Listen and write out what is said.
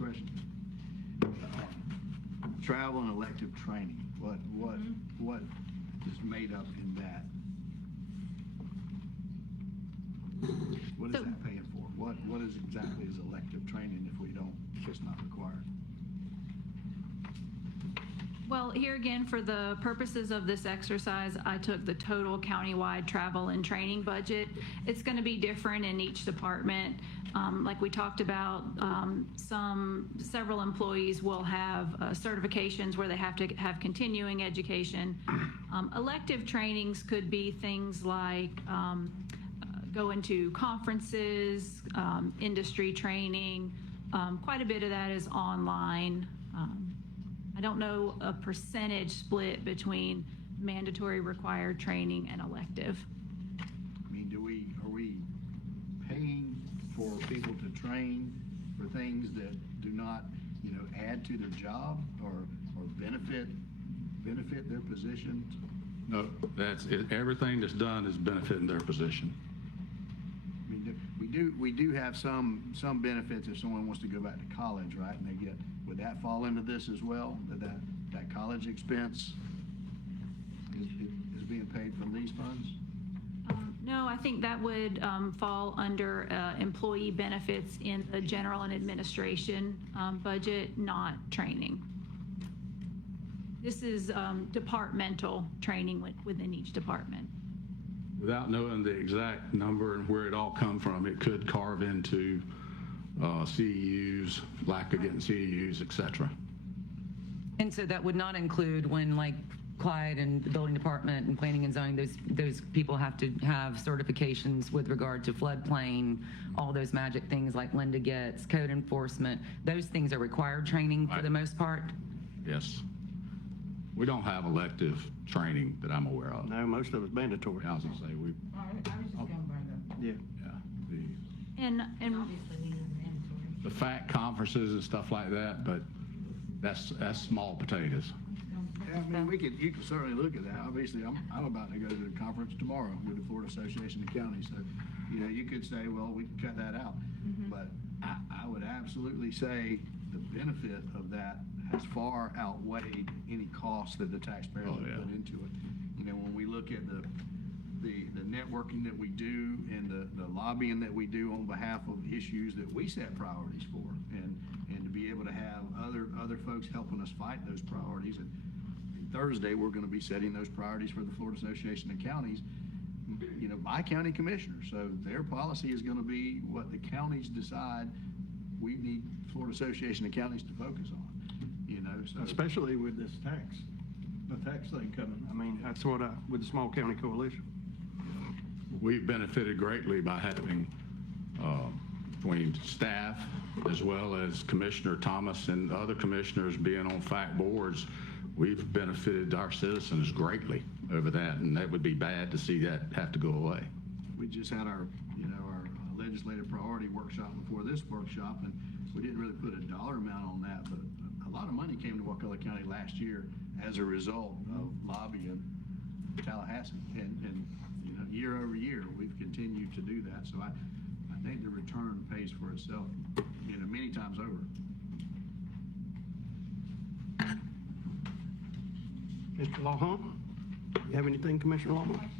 question. Travel and elective training, what is made up in that? What is that paying for? What is exactly is elective training if it's not required? Well, here again, for the purposes of this exercise, I took the total countywide travel and training budget. It's going to be different in each department. Like we talked about, several employees will have certifications where they have to have continuing education. Elective trainings could be things like going to conferences, industry training. Quite a bit of that is online. I don't know a percentage split between mandatory required training and elective. I mean, are we paying for people to train for things that do not, add to their job or benefit their positions? No, that's it. Everything that's done is benefiting their position. I mean, we do have some benefits if someone wants to go back to college, right? And would that fall into this as well? That college expense is being paid from these funds? No, I think that would fall under employee benefits in the general and administration budget, not training. This is departmental training within each department. Without knowing the exact number and where it all come from, it could carve into CEUs, lack of getting CEUs, etc. And so that would not include when, like, Clyde and the building department and planning and zoning, those people have to have certifications with regard to floodplain, all those magic things like Linda gets, code enforcement. Those things are required training for the most part? Yes. We don't have elective training that I'm aware of. No, most of it's mandatory. I was going to say, I was just going by the, Yeah. And obviously we need mandatory. The FAC conferences and stuff like that, but that's small potatoes. Yeah, I mean, you can certainly look at that. Obviously, I'm about to go to the conference tomorrow with the Florida Association of Counties. So, you could say, well, we can cut that out. But I would absolutely say the benefit of that has far outweighed any cost that the taxpayers have put into it. When we look at the networking that we do and the lobbying that we do on behalf of issues that we set priorities for, and to be able to have other folks helping us fight those priorities. And Thursday, we're going to be setting those priorities for the Florida Association of Counties, by county commissioners. So their policy is going to be what the counties decide we need Florida Association of Counties to focus on. So Especially with the tax thing coming. I mean, that's what with the small county coalition. We've benefited greatly by having between staff as well as Commissioner Thomas and other commissioners being on FAC boards. We've benefited our citizens greatly over that, and that would be bad to see that have to go away. We just had our legislative priority workshop before this workshop, and we didn't really put a dollar amount on that, but a lot of money came to Wakulla County last year as a result of lobbying Tallahassee, and year over year we've continued to do that. So I think the return pays for itself, many times over. Mr. Lawhorn, you have anything, Commissioner Lawhorn?